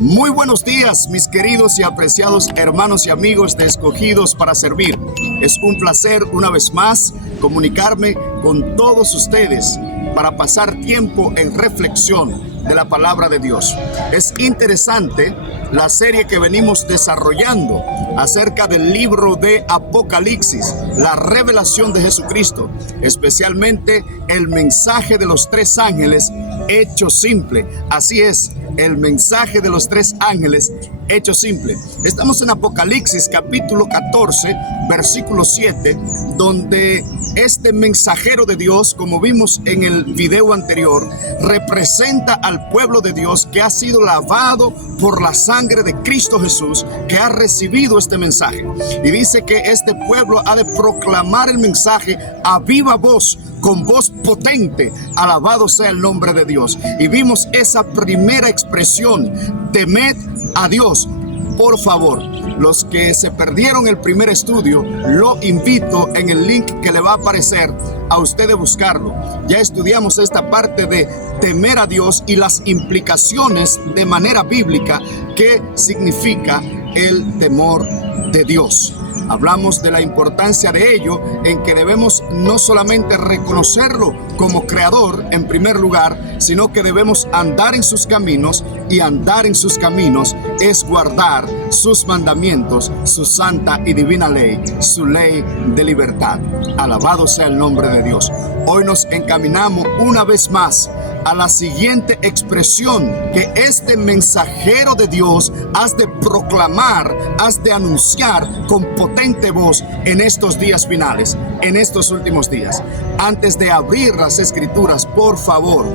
Muy buenos días, mis queridos y apreciados hermanos y amigos de Escogidos para Servir. Es un placer una vez más comunicarme con todos ustedes para pasar tiempo en reflexión de la palabra de Dios. Es interesante la serie que venimos desarrollando acerca del libro de Apocalipsis, la revelación de Jesucristo, especialmente el mensaje de los tres ángeles hecho simple. Así es, el mensaje de los tres ángeles hecho simple. Estamos en Apocalipsis capítulo 14, versículo 7, donde este mensajero de Dios, como vimos en el video anterior, representa al pueblo de Dios que ha sido lavado por la sangre de Cristo Jesús, que ha recibido este mensaje. Y dice que este pueblo ha de proclamar el mensaje a viva voz, con voz potente. Alabado sea el nombre de Dios. Y vimos esa primera expresión: temed a Dios. Por favor, los que se perdieron el primer estudio, lo invito en el link que le va a aparecer a usted de buscarlo. Ya estudiamos esta parte de temer a Dios y las implicaciones de manera bíblica que significa el temor de Dios. Hablamos de la importancia de ello, en que debemos no solamente reconocerlo como creador en primer lugar, sino que debemos andar en sus caminos, y andar en sus caminos es guardar sus mandamientos, su santa y divina ley, su ley de libertad. Alabado sea el nombre de Dios. Hoy nos encaminamos una vez más a la siguiente expresión que este mensajero de Dios has de proclamar, has de anunciar con potente voz en estos días finales, en estos últimos días. Antes de abrir las escrituras, por favor,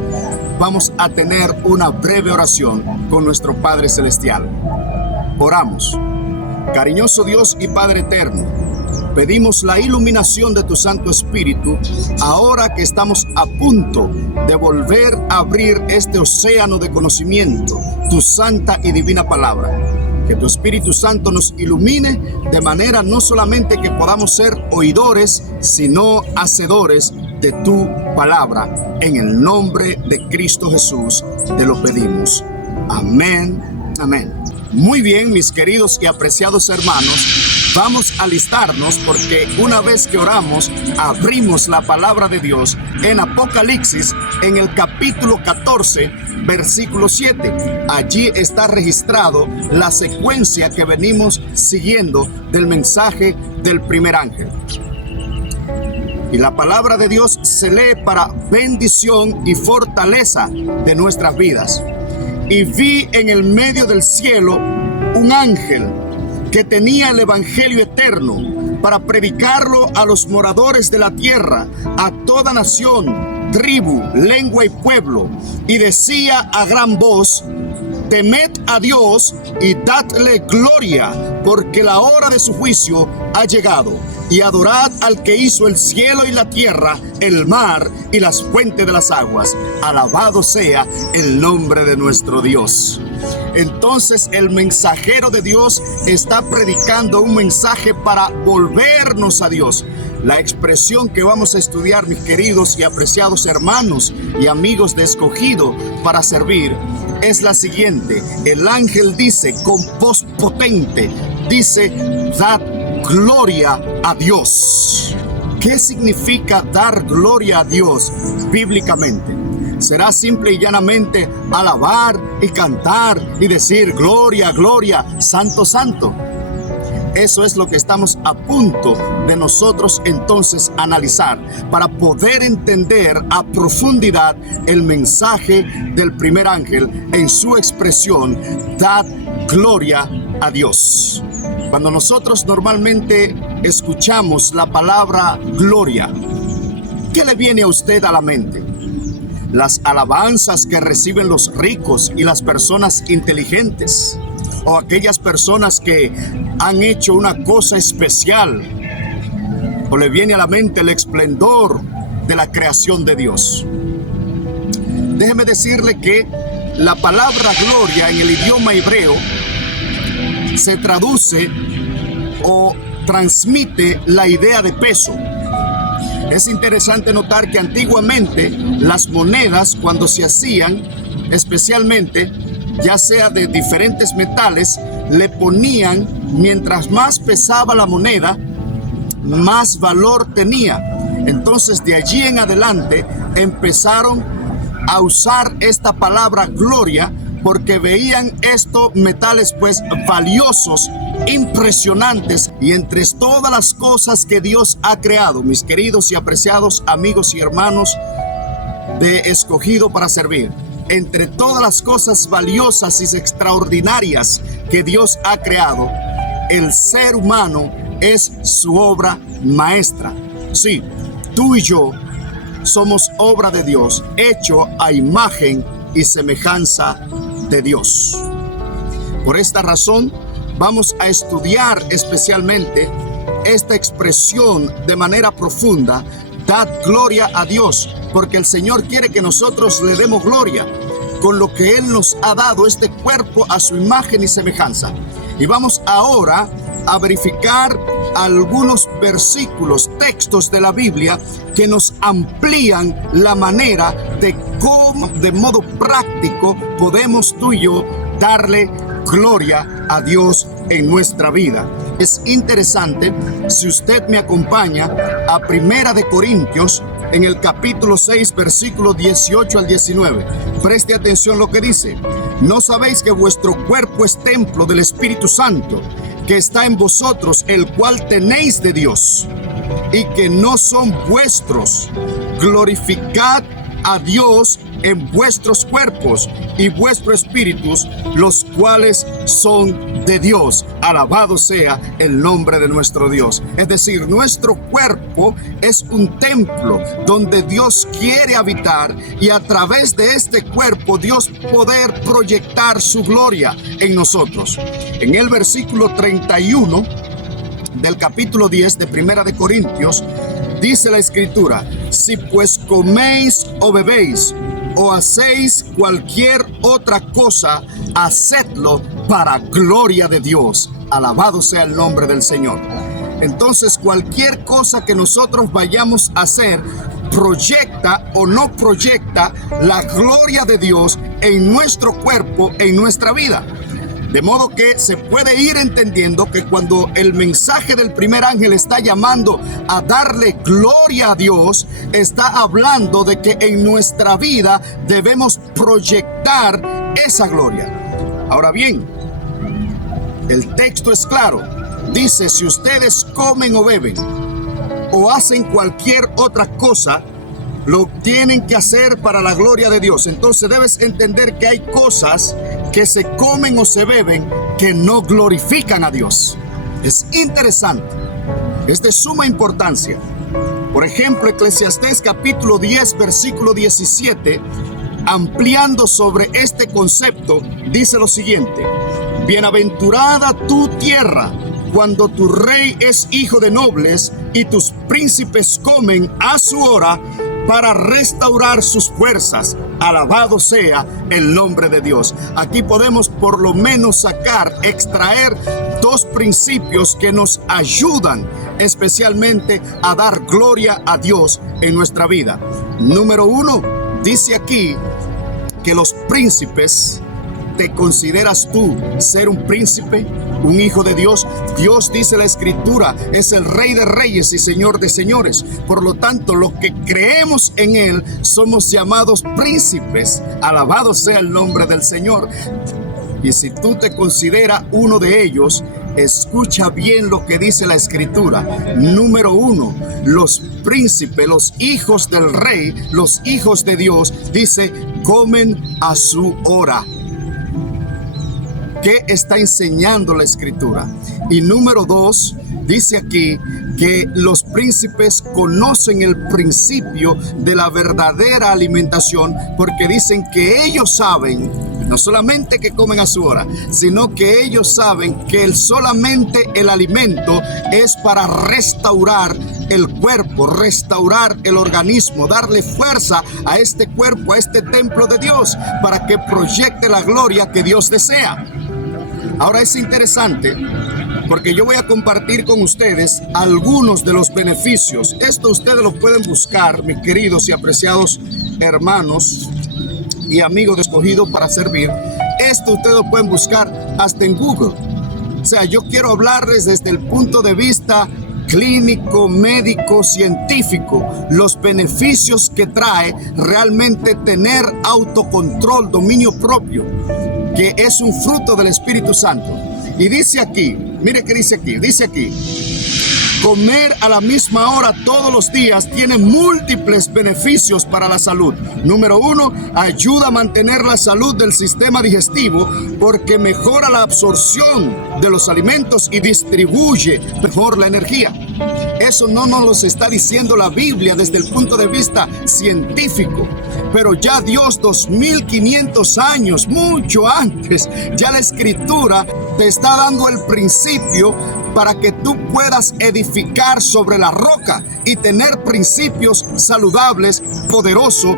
vamos a tener una breve oración con nuestro Padre Celestial. Oramos. Cariñoso Dios y Padre eterno, pedimos la iluminación de tu Santo Espíritu ahora que estamos a punto de volver a abrir este océano de conocimiento, tu santa y divina palabra. Que tu Espíritu Santo nos ilumine de manera no solamente que podamos ser oidores, sino hacedores de tu palabra. En el nombre de Cristo Jesús te lo pedimos. Amén, amén. Muy bien, mis queridos y apreciados hermanos, vamos a alistarnos porque una vez que oramos, abrimos la palabra de Dios en Apocalipsis, en el capítulo 14, versículo 7. Allí está registrado la secuencia que venimos siguiendo del mensaje del primer ángel. Y la palabra de Dios se lee para bendición y fortaleza de nuestras vidas. Y vi en el medio del cielo un ángel que tenía el evangelio eterno para predicarlo a los moradores de la tierra, a toda nación, tribu, lengua y pueblo. Y decía a gran voz: temed a Dios y dadle gloria, porque la hora de su juicio ha llegado. Y adorad al que hizo el cielo y la tierra, el mar y las fuentes de las aguas. Alabado sea el nombre de nuestro Dios. Entonces el mensajero de Dios está predicando un mensaje para volvernos a Dios. La expresión que vamos a estudiar, mis queridos y apreciados hermanos y amigos de Escogido para Servir, es la siguiente. El ángel dice con voz potente, dice: dad gloria a Dios. ¿Qué significa dar gloria a Dios bíblicamente? ¿Será simple y llanamente alabar y cantar y decir gloria, gloria, santo, santo? Eso es lo que estamos a punto de nosotros entonces analizar para poder entender a profundidad el mensaje del primer ángel en su expresión: dad gloria a Dios. Cuando nosotros normalmente escuchamos la palabra gloria, ¿qué le viene a usted a la mente? Las alabanzas que reciben los ricos y las personas inteligentes, o aquellas personas que han hecho una cosa especial, o le viene a la mente el esplendor de la creación de Dios. Déjeme decirle que la palabra gloria en el idioma hebreo se traduce o transmite la idea de peso. Es interesante notar que antiguamente las monedas, cuando se hacían, especialmente ya sea de diferentes metales, le ponían, mientras más pesaba la moneda, más valor tenía. Entonces de allí en adelante empezaron a usar esta palabra gloria, porque veían estos metales pues valiosos, impresionantes. Y entre todas las cosas que Dios ha creado, mis queridos y apreciados amigos y hermanos de Escogido para Servir, entre todas las cosas valiosas y extraordinarias que Dios ha creado, el ser humano es su obra maestra. Sí, tú y yo somos obra de Dios, hecho a imagen y semejanza de Dios. Por esta razón, vamos a estudiar especialmente esta expresión de manera profunda: dad gloria a Dios, porque el Señor quiere que nosotros le demos gloria con lo que Él nos ha dado, este cuerpo a su imagen y semejanza. Y vamos ahora a verificar algunos versículos, textos de la Biblia que nos amplían la manera de cómo, de modo práctico, podemos tú y yo darle gloria a Dios en nuestra vida. Es interesante, si usted me acompaña a Primera de Corintios, en el capítulo 6, versículos 18 al 19. Preste atención lo que dice: ¿no sabéis que vuestro cuerpo es templo del Espíritu Santo, que está en vosotros, el cual tenéis de Dios, y que no son vuestros? Glorificad a Dios en vuestros cuerpos y vuestros espíritus, los cuales son de Dios. Alabado sea el nombre de nuestro Dios. Es decir, nuestro cuerpo es un templo donde Dios quiere habitar, y a través de este cuerpo Dios poder proyectar su gloria en nosotros. En el versículo 31 del capítulo 10 de Primera de Corintios, dice la Escritura: si pues coméis o bebéis o hacéis cualquier otra cosa, hacedlo para gloria de Dios. Alabado sea el nombre del Señor. Entonces, cualquier cosa que nosotros vayamos a hacer proyecta o no proyecta la gloria de Dios en nuestro cuerpo, en nuestra vida. De modo que se puede ir entendiendo que cuando el mensaje del primer ángel está llamando a darle gloria a Dios, está hablando de que en nuestra vida debemos proyectar esa gloria. Ahora bien, el texto es claro. Dice: si ustedes comen o beben o hacen cualquier otra cosa, lo tienen que hacer para la gloria de Dios. Entonces debes entender que hay cosas que se comen o se beben que no glorifican a Dios. Es interesante, es de suma importancia. Por ejemplo, Eclesiastés capítulo 10, versículo 17, ampliando sobre este concepto, dice lo siguiente: bienaventurada tu tierra, cuando tu rey es hijo de nobles y tus príncipes comen a su hora para restaurar sus fuerzas. Alabado sea el nombre de Dios. Aquí podemos por lo menos extraer dos principios que nos ayudan especialmente a dar gloria a Dios en nuestra vida. Número uno, dice aquí que los príncipes, ¿te consideras tú ser un príncipe, un hijo de Dios? Dios, dice la Escritura, es el Rey de Reyes y Señor de Señores. Por lo tanto, los que creemos en Él somos llamados príncipes. Alabado sea el nombre del Señor. Y si tú te consideras uno de ellos, escucha bien lo que dice la Escritura. Número uno, los príncipes, los hijos del Rey, los hijos de Dios, dice, comen a su hora. ¿Qué está enseñando la Escritura? Y número dos, dice aquí que los príncipes conocen el principio de la verdadera alimentación, porque dicen que ellos saben, no solamente que comen a su hora, sino que ellos saben que solamente el alimento es para restaurar el cuerpo, restaurar el organismo, darle fuerza a este cuerpo, a este templo de Dios, para que proyecte la gloria que Dios desea. Ahora es interesante porque yo voy a compartir con ustedes algunos de los beneficios. Esto ustedes lo pueden buscar, mis queridos y apreciados hermanos y amigos de Escogido para Servir, Esto ustedes lo pueden buscar hasta en Google. O sea, yo quiero hablarles desde el punto de vista clínico, médico, científico, los beneficios que trae realmente tener autocontrol, dominio propio, que es un fruto del Espíritu Santo. Y dice aquí, mire que dice aquí, comer a la misma hora todos los días tiene múltiples beneficios para la salud. Número 1, ayuda a mantener la salud del sistema digestivo porque mejora la absorción de los alimentos y distribuye mejor la energía. Eso no nos lo está diciendo la Biblia desde el punto de vista científico, pero ya Dios 2500 años, mucho antes, ya la Escritura te está dando el principio para que tú puedas edificar sobre la roca y tener principios saludables, poderosos,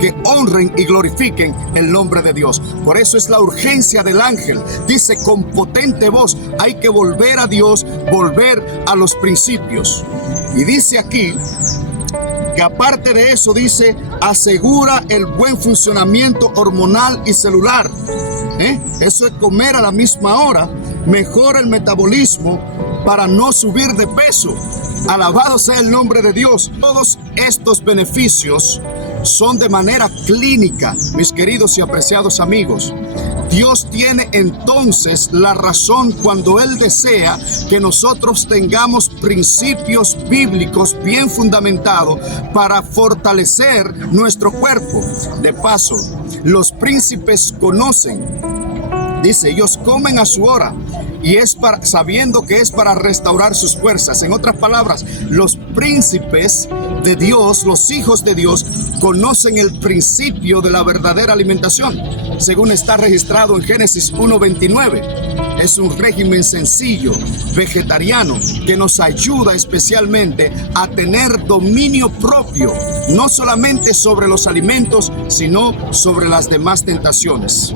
que honren y glorifiquen el nombre de Dios. Por eso es la urgencia del ángel. Dice con potente voz, hay que volver a Dios, volver a los principios. Y dice aquí que aparte de eso, dice, asegura el buen funcionamiento hormonal y celular. Eso es comer a la misma hora, mejora el metabolismo para no subir de peso. Alabado sea el nombre de Dios. Todos estos beneficios son de manera clínica, mis queridos y apreciados amigos. Dios tiene entonces la razón cuando Él desea que nosotros tengamos principios bíblicos bien fundamentados para fortalecer nuestro cuerpo. De paso, los príncipes conocen, dice, ellos comen a su hora y es sabiendo que es para restaurar sus fuerzas. En otras palabras, los príncipes de Dios, los hijos de Dios, conocen el principio de la verdadera alimentación, según está registrado en Génesis 1:29. Es un régimen sencillo, vegetariano, que nos ayuda especialmente a tener dominio propio, no solamente sobre los alimentos, sino sobre las demás tentaciones.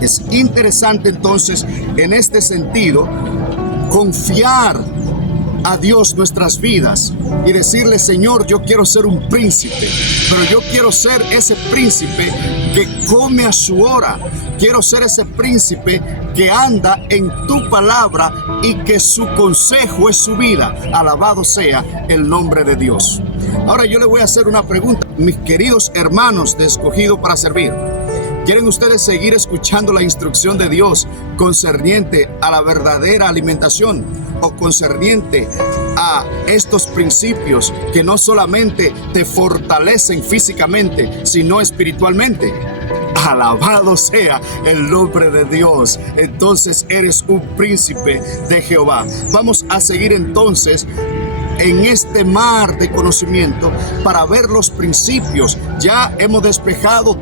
Es interesante entonces, en este sentido, confiar a Dios nuestras vidas y decirle, Señor, yo quiero ser un príncipe, pero yo quiero ser ese príncipe que come a su hora. Quiero ser ese príncipe que anda en tu palabra y que su consejo es su vida. Alabado sea el nombre de Dios. Ahora yo le voy a hacer una pregunta, mis queridos hermanos de Escogido para Servir. ¿Quieren ustedes seguir escuchando la instrucción de Dios concerniente a la verdadera alimentación o concerniente a estos principios que no solamente te fortalecen físicamente, sino espiritualmente? Alabado sea el nombre de Dios. Entonces eres un príncipe de Jehová. Vamos a seguir entonces en este mar de conocimiento para ver los principios. Ya hemos despejado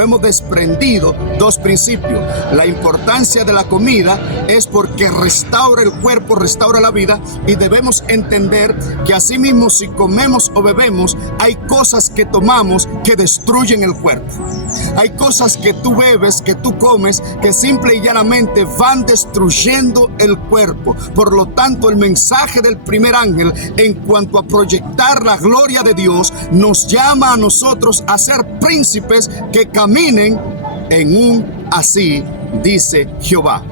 hemos desprendido dos principios. La importancia de la comida es porque restaura el cuerpo, restaura la vida, y debemos entender que asimismo si comemos o bebemos, hay cosas que tomamos que destruyen el cuerpo. Hay cosas que tú bebes, que tú comes, que simple y llanamente van destruyendo el cuerpo. Por lo tanto, el mensaje del primer ángel en cuanto a proyectar la gloria de Dios nos llama a nosotros a ser príncipes que caminen en un así dice Jehová.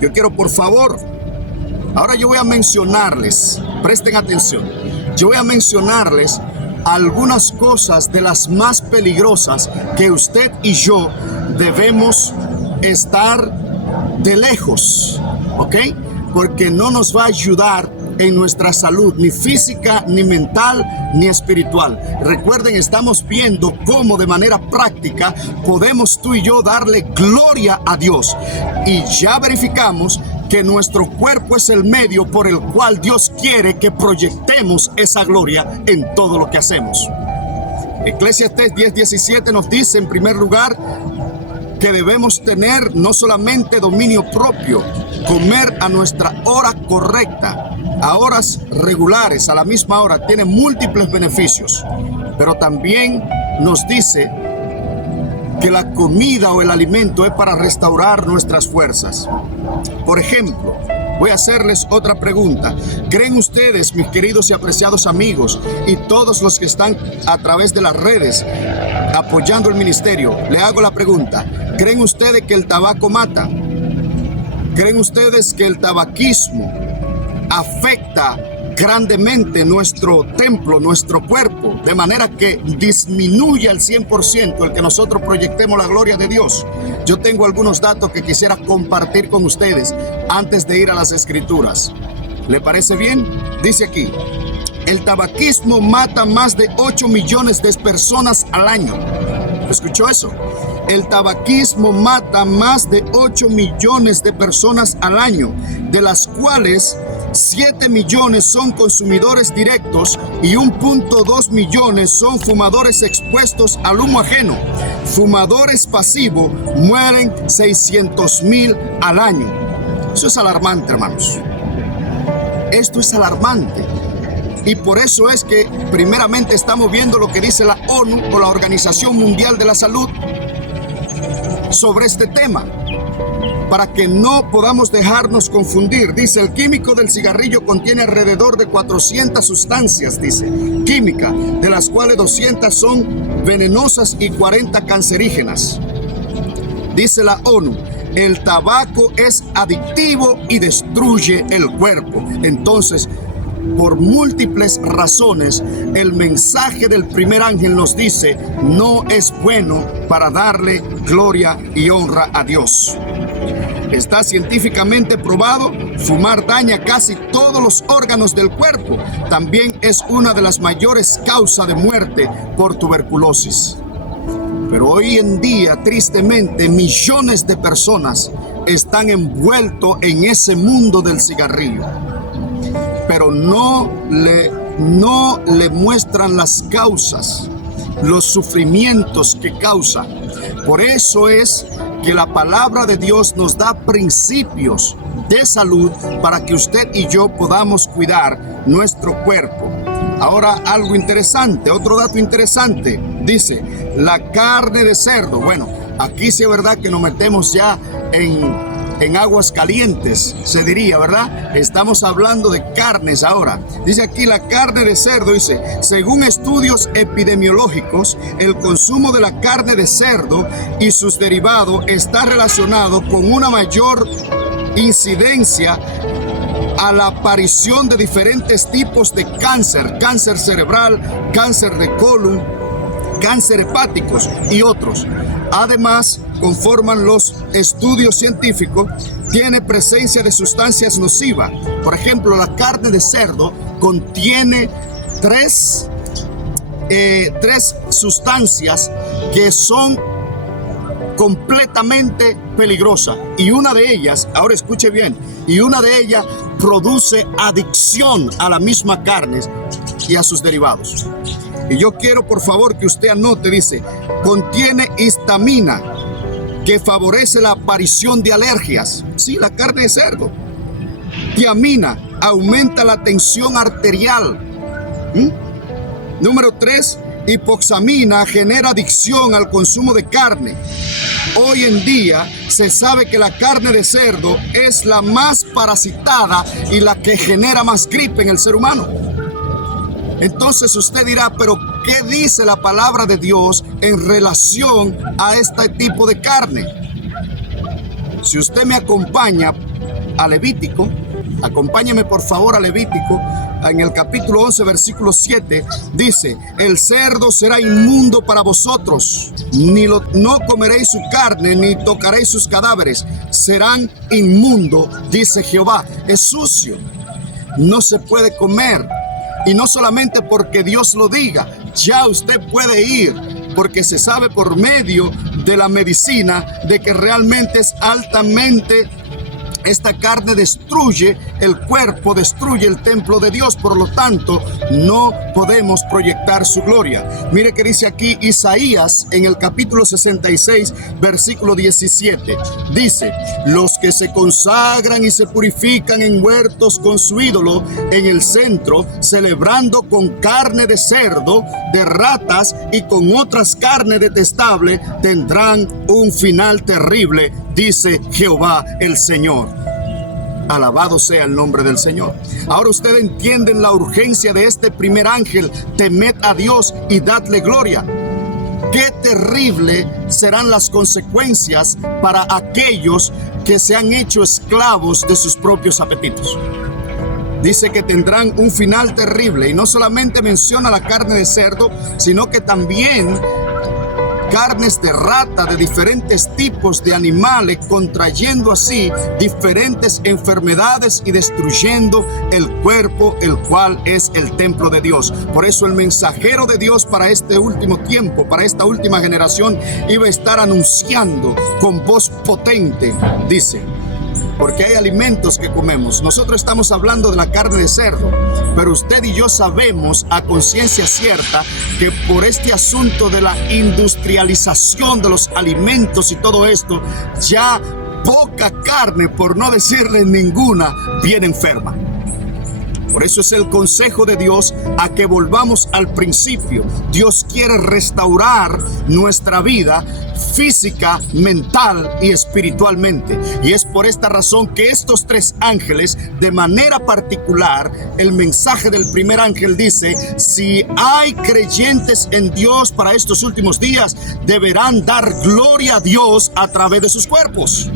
Yo quiero, por favor, ahora yo voy a mencionarles, presten atención, yo voy a mencionarles algunas cosas de las más peligrosas que usted y yo debemos estar de lejos, ¿ok? Porque no nos va a ayudar en nuestra salud, ni física, ni mental, ni espiritual. Recuerden, estamos viendo cómo de manera práctica podemos tú y yo darle gloria a Dios. Y ya verificamos que nuestro cuerpo es el medio por el cual Dios quiere que proyectemos esa gloria en todo lo que hacemos. Eclesiastés 10:17 nos dice, en primer lugar, que debemos tener no solamente dominio propio, comer a nuestra hora correcta, a horas regulares, a la misma hora, tiene múltiples beneficios, pero también nos dice que la comida o el alimento es para restaurar nuestras fuerzas. Por ejemplo, voy a hacerles otra pregunta. ¿Creen ustedes, mis queridos y apreciados amigos, y todos los que están a través de las redes, apoyando el ministerio. Le hago la pregunta: ¿creen ustedes que el tabaco mata? ¿Creen ustedes que el tabaquismo afecta grandemente nuestro templo, nuestro cuerpo, de manera que disminuye al 100% el que nosotros proyectemos la gloria de Dios? Yo tengo algunos datos que quisiera compartir con ustedes antes de ir a las escrituras. ¿Le parece bien? Dice aquí: el tabaquismo mata más de 8 millones de personas al año. ¿Escuchó eso? El tabaquismo mata más de 8 millones de personas al año, de las cuales 7 millones son consumidores directos y 1.2 millones son fumadores expuestos al humo ajeno. Fumadores pasivos mueren 600,000 al año. Eso es alarmante, hermanos. Esto es alarmante. Y por eso es que primeramente estamos viendo lo que dice la ONU o la Organización Mundial de la Salud sobre este tema, para que no podamos dejarnos confundir. Dice: el químico del cigarrillo contiene alrededor de 400 sustancias, dice, química, de las cuales 200 son venenosas y 40 cancerígenas. Dice la ONU: el tabaco es adictivo y destruye el cuerpo. Entonces, por múltiples razones, el mensaje del primer ángel nos dice: no es bueno para darle gloria y honra a Dios. Está científicamente probado, fumar daña casi todos los órganos del cuerpo. También es una de las mayores causas de muerte por tuberculosis. Pero hoy en día, tristemente, millones de personas están envueltos en ese mundo del cigarrillo, pero no le muestran las causas, los sufrimientos que causa. Por eso es que la palabra de Dios nos da principios de salud para que usted y yo podamos cuidar nuestro cuerpo. Ahora, algo interesante, otro dato interesante, dice: la carne de cerdo. Bueno, aquí sí es verdad que nos metemos ya en aguas calientes, se diría, ¿verdad? Estamos hablando de carnes ahora. Dice aquí: la carne de cerdo, dice, según estudios epidemiológicos, el consumo de la carne de cerdo y sus derivados está relacionado con una mayor incidencia a la aparición de diferentes tipos de cáncer: cáncer cerebral, cáncer de colon, cáncer hepáticos y otros. Además, conforman los estudios científicos, tiene presencia de sustancias nocivas. Por ejemplo, la carne de cerdo contiene tres sustancias que son completamente peligrosas, y una de ellas, ahora escuche bien, y una de ellas produce adicción a la misma carne y a sus derivados. Y yo quiero, por favor, que usted anote: dice, contiene histamina, que favorece la aparición de alergias. Sí, la carne de cerdo. Tiamina, aumenta la tensión arterial. Número 3, hipoxamina, genera adicción al consumo de carne. Hoy en día se sabe que la carne de cerdo es la más parasitada y la que genera más gripe en el ser humano. Entonces usted dirá: pero ¿qué dice la palabra de Dios en relación a este tipo de carne? Si usted me acompaña a Levítico, acompáñeme por favor a Levítico, en el capítulo 11, versículo 7, dice: el cerdo será inmundo para vosotros, no comeréis su carne, ni tocaréis sus cadáveres, serán inmundos, dice Jehová. Es sucio, no se puede comer. Y no solamente porque Dios lo diga, ya usted puede ir, porque se sabe por medio de la medicina de que realmente es altamente Esta carne destruye el cuerpo, destruye el templo de Dios. Por lo tanto, no podemos proyectar su gloria. Mire que dice aquí Isaías en el capítulo 66, versículo 17. Dice: los que se consagran y se purifican en huertos con su ídolo en el centro, celebrando con carne de cerdo, de ratas y con otras carnes detestables, tendrán un final terrible, dice Jehová el Señor. Alabado sea el nombre del Señor. Ahora ustedes entienden la urgencia de este primer ángel. Temed a Dios y dadle gloria. qué terrible serán las consecuencias para aquellos que se han hecho esclavos de sus propios apetitos. Dice que tendrán un final terrible, y no solamente menciona la carne de cerdo, sino que también carnes de rata, de diferentes tipos de animales, contrayendo así diferentes enfermedades y destruyendo el cuerpo, el cual es el templo de Dios. Por eso el mensajero de Dios para este último tiempo, para esta última generación, iba a estar anunciando con voz potente, dice, porque hay alimentos que comemos. Nosotros estamos hablando de la carne de cerdo, pero usted y yo sabemos a conciencia cierta que por este asunto de la industrialización de los alimentos y todo esto, ya poca carne, por no decirle ninguna, viene enferma. Por eso es el consejo de Dios a que volvamos al principio. Dios quiere restaurar nuestra vida física, mental y espiritualmente. Y es por esta razón que estos tres ángeles, de manera particular, el mensaje del primer ángel dice: si hay creyentes en Dios para estos últimos días, deberán dar gloria a Dios a través de sus cuerpos,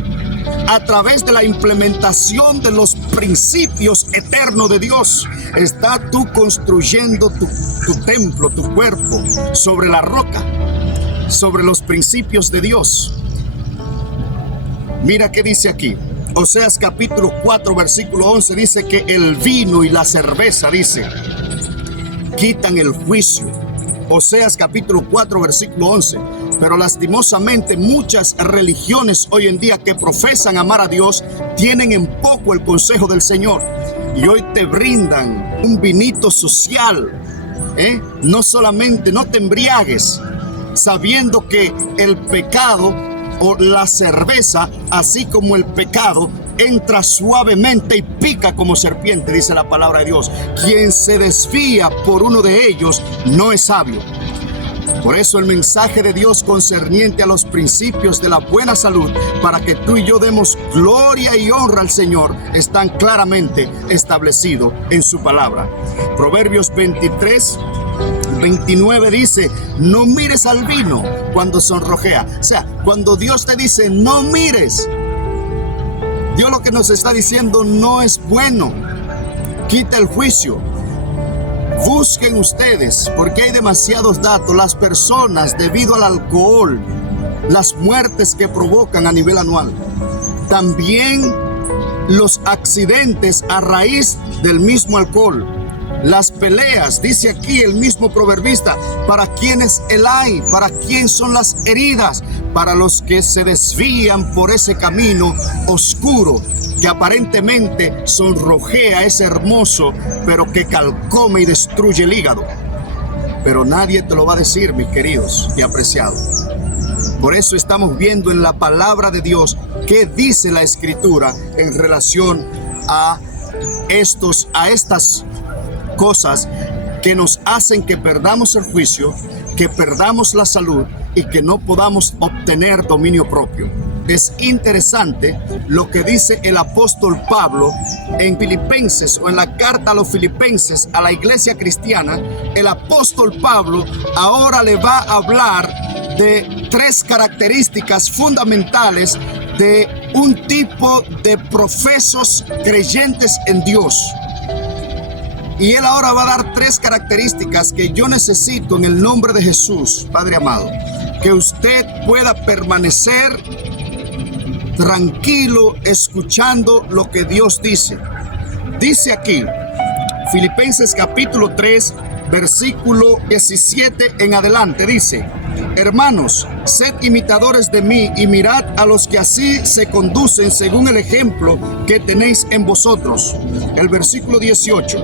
a través de la implementación de los principios eternos de Dios. Está tú construyendo tu templo, tu cuerpo, sobre la roca, sobre los principios de Dios. Mira qué dice aquí. Oseas capítulo 4, versículo 11, dice que el vino y la cerveza, dice, quitan el juicio. Oseas capítulo 4, versículo 11. Pero lastimosamente muchas religiones hoy en día que profesan amar a Dios tienen en poco el consejo del Señor. Y hoy te brindan un vinito social. No solamente, no te embriagues, sabiendo que el pecado o la cerveza, así como el pecado, entra suavemente y pica como serpiente, dice la palabra de Dios. Quien se desvía por uno de ellos no es sabio. Por eso el mensaje de Dios concerniente a los principios de la buena salud, para que tú y yo demos gloria y honra al Señor, están claramente establecidos en su palabra. Proverbios 23, 29 dice: no mires al vino cuando sonrojea. O sea, cuando Dios te dice no mires, Dios lo que nos está diciendo no es bueno. Quita el juicio. Busquen ustedes, porque hay demasiados datos. Las personas, debido al alcohol, las muertes que provocan a nivel anual, también los accidentes a raíz del mismo alcohol, las peleas, dice aquí el mismo proverbista, ¿para quién es el ay? ¿Para quién son las heridas? Para los que se desvían por ese camino oscuro, que aparentemente sonrojea, es hermoso, pero que calcome y destruye el hígado. Pero nadie te lo va a decir, mis queridos y apreciados. Por eso estamos viendo en la palabra de Dios qué dice la Escritura en relación a estas cosas que nos hacen que perdamos el juicio, que perdamos la salud y que no podamos obtener dominio propio. Es interesante lo que dice el apóstol Pablo en Filipenses, o en la carta a los Filipenses, a la iglesia cristiana. El apóstol Pablo ahora le va a hablar de tres características fundamentales de un tipo de profesos creyentes en Dios. Y él ahora va a dar tres características que yo necesito en el nombre de Jesús, Padre amado, que usted pueda permanecer tranquilo escuchando lo que Dios dice. Dice aquí, Filipenses capítulo 3, versículo 17 en adelante, dice: hermanos, sed imitadores de mí y mirad a los que así se conducen según el ejemplo que tenéis en vosotros. El versículo 18: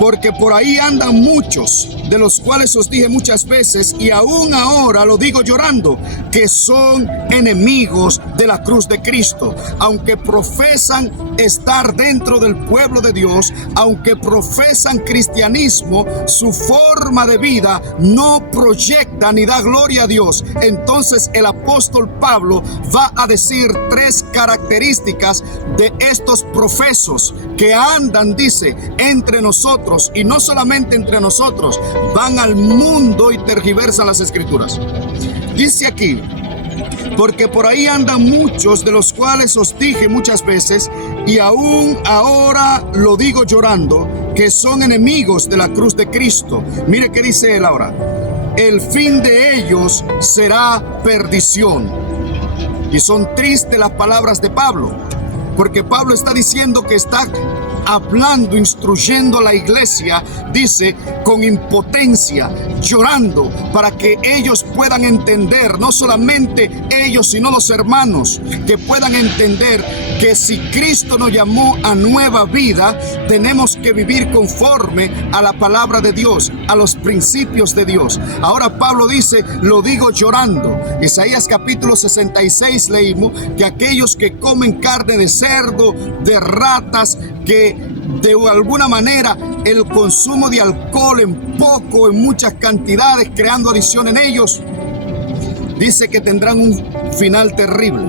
porque por ahí andan muchos, de los cuales os dije muchas veces, y aún ahora lo digo llorando, que son enemigos de la cruz de Cristo. Aunque profesan estar dentro del pueblo de Dios, aunque profesan cristianismo, su forma de vida no proyecta ni da gloria a Dios. Entonces el apóstol Pablo va a decir tres características de estos profesos que andan, dice, entre nosotros, nosotros, y no solamente entre nosotros, van al mundo y tergiversan las Escrituras. Dice aquí: porque por ahí andan muchos, de los cuales os dije muchas veces, y aún ahora lo digo llorando, que son enemigos de la cruz de Cristo. Mire qué dice él ahora: el fin de ellos será perdición. Y son tristes las palabras de Pablo, porque Pablo está diciendo que está hablando, instruyendo a la iglesia, dice, con impotencia, llorando, para que ellos puedan entender, no solamente ellos, sino los hermanos, que puedan entender que si Cristo nos llamó a nueva vida, tenemos que vivir conforme a la palabra de Dios, a los principios de Dios. Ahora Pablo dice: lo digo llorando. Isaías capítulo 66 leímos que aquellos que comen carne de cerdo, de ratas, que de alguna manera el consumo de alcohol en poco, en muchas cantidades, creando adicción en ellos, dice que tendrán un final terrible.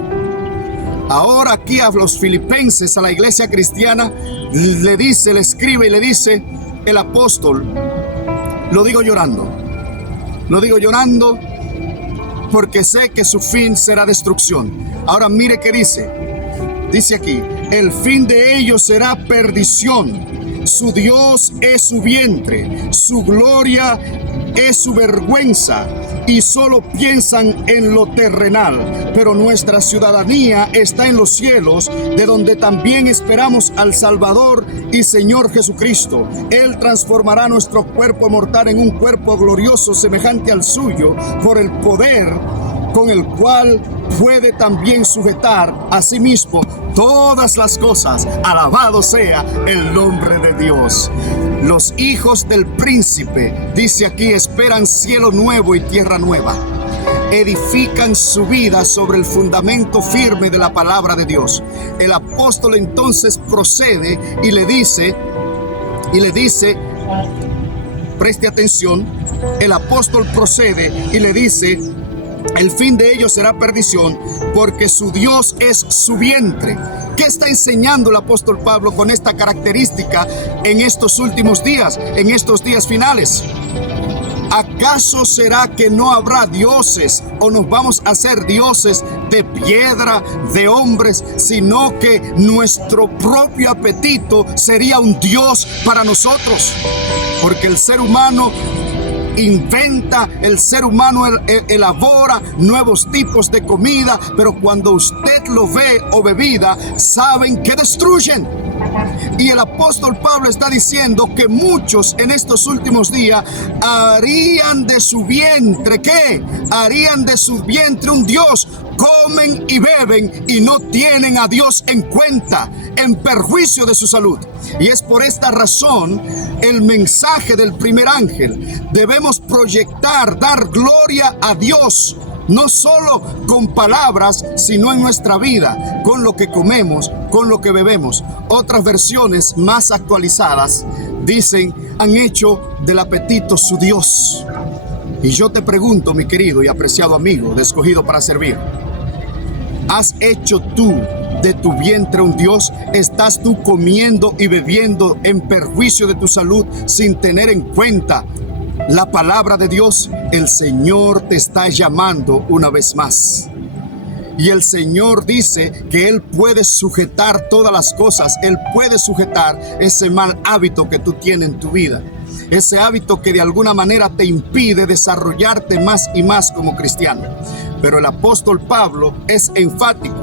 Ahora aquí a los filipenses, a la iglesia cristiana, le dice, le escribe y le dice el apóstol: lo digo llorando porque sé que su fin será destrucción. Ahora mire qué dice aquí: el fin de ellos será perdición, su Dios es su vientre, su gloria es su vergüenza, y solo piensan en lo terrenal. Pero nuestra ciudadanía está en los cielos, de donde también esperamos al Salvador y Señor Jesucristo. Él transformará nuestro cuerpo mortal en un cuerpo glorioso semejante al suyo, por el poder con el cual puede también sujetar a sí mismo todas las cosas. Alabado sea el nombre de Dios. Los hijos del príncipe, dice aquí, esperan cielo nuevo y tierra nueva. Edifican su vida sobre el fundamento firme de la palabra de Dios. El apóstol entonces procede y le dice, preste atención, el apóstol procede y le dice: el fin de ellos será perdición, porque su Dios es su vientre. ¿Qué está enseñando el apóstol Pablo con esta característica en estos últimos días, en estos días finales? ¿Acaso será que no habrá dioses, o nos vamos a hacer dioses de piedra, de hombres, sino que nuestro propio apetito sería un Dios para nosotros? Porque el ser humano inventa, el ser humano elabora nuevos tipos de comida, pero cuando usted lo ve o bebida, saben que destruyen. Y el apóstol Pablo está diciendo que muchos en estos últimos días harían de su vientre, ¿qué? Harían de su vientre un Dios. Comen y beben y no tienen a Dios en cuenta, en perjuicio de su salud. Y es por esta razón el mensaje del primer ángel: debemos proyectar, dar gloria a Dios, no solo con palabras, sino en nuestra vida, con lo que comemos, con lo que bebemos. Otras versiones más actualizadas dicen: han hecho del apetito su Dios. Y yo te pregunto, mi querido y apreciado amigo, de Escogido para Servir, ¿has hecho tú de tu vientre un Dios? ¿Estás tú comiendo y bebiendo en perjuicio de tu salud sin tener en cuenta la palabra de Dios? El Señor te está llamando una vez más. Y el Señor dice que Él puede sujetar todas las cosas. Él puede sujetar ese mal hábito que tú tienes en tu vida. Ese hábito que de alguna manera te impide desarrollarte más y más como cristiano. Pero el apóstol Pablo es enfático.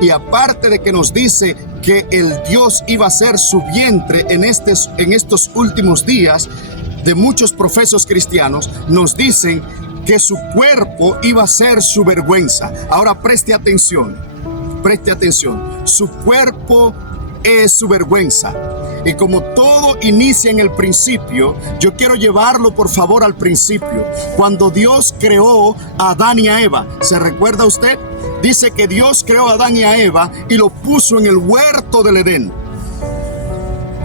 Y aparte de que nos dice que el Dios iba a ser su vientre en estos últimos días, de muchos profesos cristianos nos dicen que su cuerpo iba a ser su vergüenza. Ahora preste atención. Su cuerpo es su vergüenza. Y como todo inicia en el principio, yo quiero llevarlo por favor al principio. Cuando Dios creó a Adán y a Eva, ¿se recuerda usted? Dice que Dios creó a Adán y a Eva y lo puso en el huerto del Edén.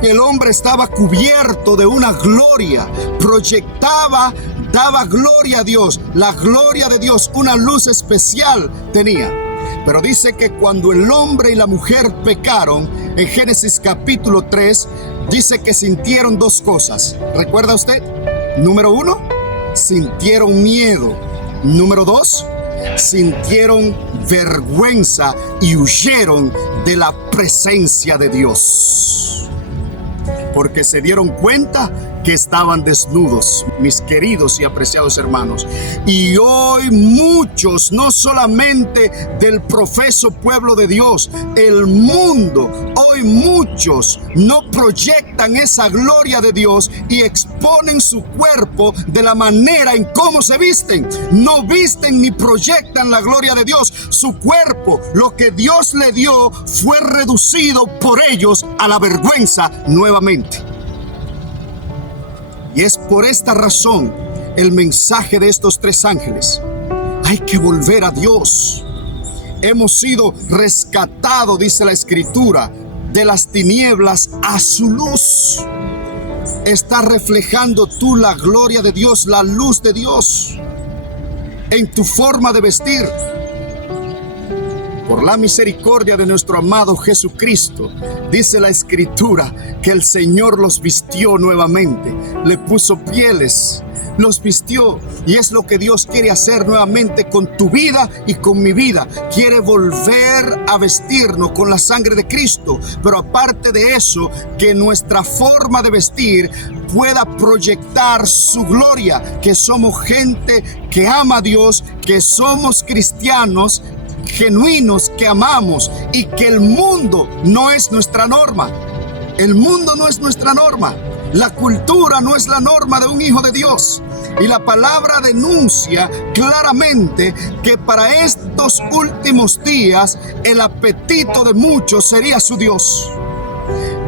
El hombre estaba cubierto de una gloria, proyectaba, daba gloria a Dios, la gloria de Dios, una luz especial tenía. Pero dice que cuando el hombre y la mujer pecaron, en Génesis capítulo 3, dice que sintieron dos cosas. ¿Recuerda usted? Número 1, sintieron miedo. Número 2, sintieron vergüenza y huyeron de la presencia de Dios, porque se dieron cuenta que estaban desnudos, mis queridos y apreciados hermanos. Y hoy muchos, no solamente del profeso pueblo de Dios, el mundo, hoy muchos no proyectan esa gloria de Dios y exponen su cuerpo de la manera en cómo se visten. No visten ni proyectan la gloria de Dios. Su cuerpo, lo que Dios le dio, fue reducido por ellos a la vergüenza nuevamente. Y es por esta razón el mensaje de estos 3 ángeles. Hay que volver a Dios. Hemos sido rescatados, dice la Escritura, de las tinieblas a su luz. Estás reflejando tú la gloria de Dios, la luz de Dios, en tu forma de vestir. Por la misericordia de nuestro amado Jesucristo, dice la Escritura que el Señor los vistió nuevamente, le puso pieles, los vistió, y es lo que Dios quiere hacer nuevamente con tu vida y con mi vida. Quiere volver a vestirnos con la sangre de Cristo, pero aparte de eso, que nuestra forma de vestir pueda proyectar su gloria, que somos gente que ama a Dios, que somos cristianos genuinos, que amamos, y que el mundo no es nuestra norma. El mundo no es nuestra norma. La cultura no es la norma de un hijo de Dios. Y la palabra denuncia claramente que para estos últimos días el apetito de muchos sería su Dios.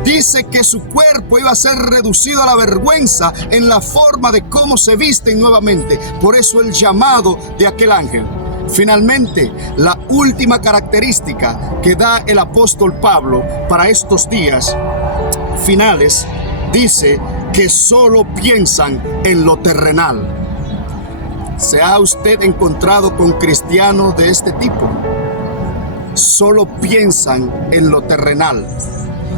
Dice que su cuerpo iba a ser reducido a la vergüenza en la forma de cómo se visten nuevamente. Por eso el llamado de aquel ángel. Finalmente, la última característica que da el apóstol Pablo para estos días finales, dice que solo piensan en lo terrenal. ¿Se ha usted encontrado con cristianos de este tipo? Solo piensan en lo terrenal.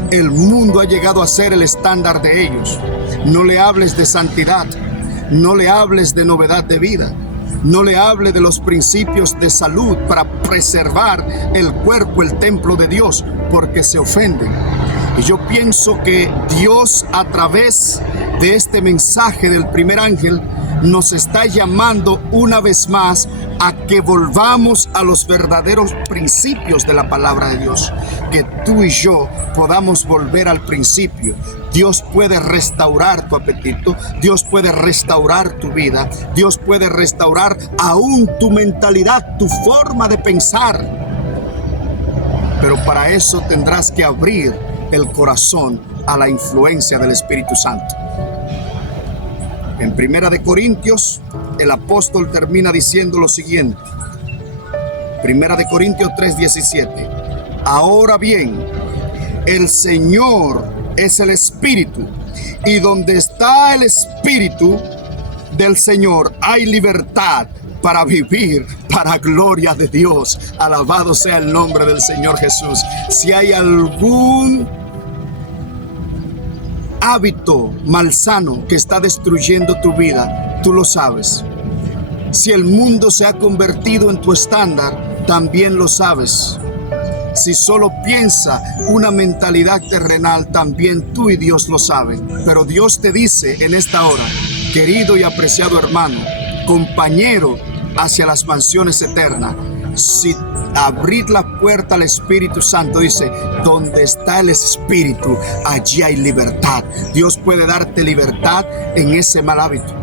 El mundo ha llegado a ser el estándar de ellos. No le hables de santidad, no le hables de novedad de vida. No le hable de los principios de salud para preservar el cuerpo, el templo de Dios, porque se ofenden. Y yo pienso que Dios, a través de este mensaje del primer ángel, nos está llamando una vez más a que volvamos a los verdaderos principios de la palabra de Dios. Que tú y yo podamos volver al principio. Dios puede restaurar tu apetito, Dios puede restaurar tu vida, Dios puede restaurar aún tu mentalidad, tu forma de pensar. Pero para eso tendrás que abrir el corazón a la influencia del Espíritu Santo. En 1 Corintios, el apóstol termina diciendo lo siguiente. 1 Corintios 3:17. Ahora bien, el Señor es el Espíritu, y donde está el Espíritu del Señor hay libertad para vivir para gloria de Dios. Alabado sea el nombre del Señor Jesús. Si hay algún hábito malsano que está destruyendo tu vida, tú lo sabes. Si el mundo se ha convertido en tu estándar, también lo sabes. Si solo piensa una mentalidad terrenal, también tú y Dios lo saben. Pero Dios te dice en esta hora, querido y apreciado hermano, compañero hacia las mansiones eternas, si abrir la puerta al Espíritu Santo, dice, donde está el Espíritu, allí hay libertad. Dios puede darte libertad en ese mal hábito.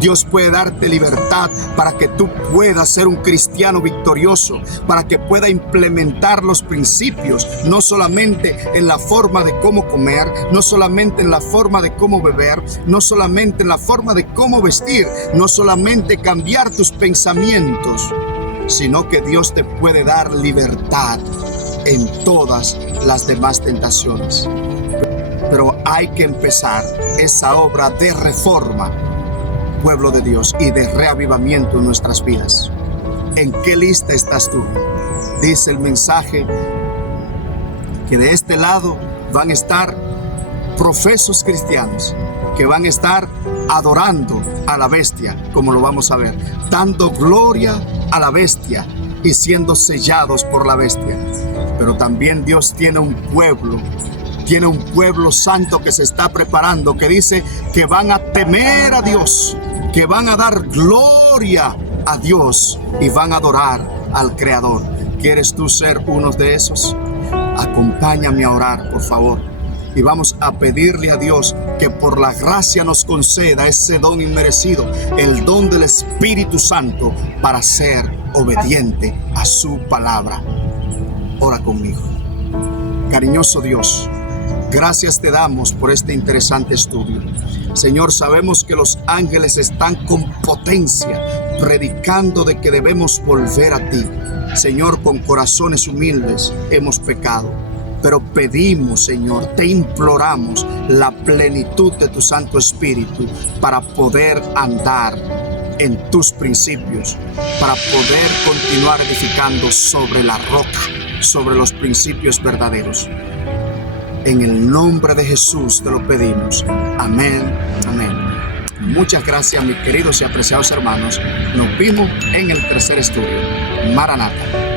Dios puede darte libertad para que tú puedas ser un cristiano victorioso, para que pueda implementar los principios, no solamente en la forma de cómo comer, no solamente en la forma de cómo beber, no solamente en la forma de cómo vestir, no solamente cambiar tus pensamientos, sino que Dios te puede dar libertad en todas las demás tentaciones. Pero hay que empezar esa obra de reforma, pueblo de Dios, y de reavivamiento en nuestras vidas. ¿En qué lista estás tú? Dice el mensaje que de este lado van a estar profesos cristianos que van a estar adorando a la bestia, como lo vamos a ver, dando gloria a la bestia y siendo sellados por la bestia. Pero también Dios tiene un pueblo santo que se está preparando, que dice que van a temer a Dios, que van a dar gloria a Dios y van a adorar al Creador. ¿Quieres tú ser uno de esos? Acompáñame a orar, por favor. Y vamos a pedirle a Dios que por la gracia nos conceda ese don inmerecido, el don del Espíritu Santo, para ser obediente a su palabra. Ora conmigo. Cariñoso Dios, gracias te damos por este interesante estudio. Señor, sabemos que los ángeles están con potencia predicando de que debemos volver a ti. Señor, con corazones humildes hemos pecado, pero pedimos, Señor, te imploramos la plenitud de tu Santo Espíritu para poder andar en tus principios, para poder continuar edificando sobre la roca, sobre los principios verdaderos. En el nombre de Jesús te lo pedimos. Amén, amén. Muchas gracias, mis queridos y apreciados hermanos. Nos vemos en el tercer estudio. Maranata.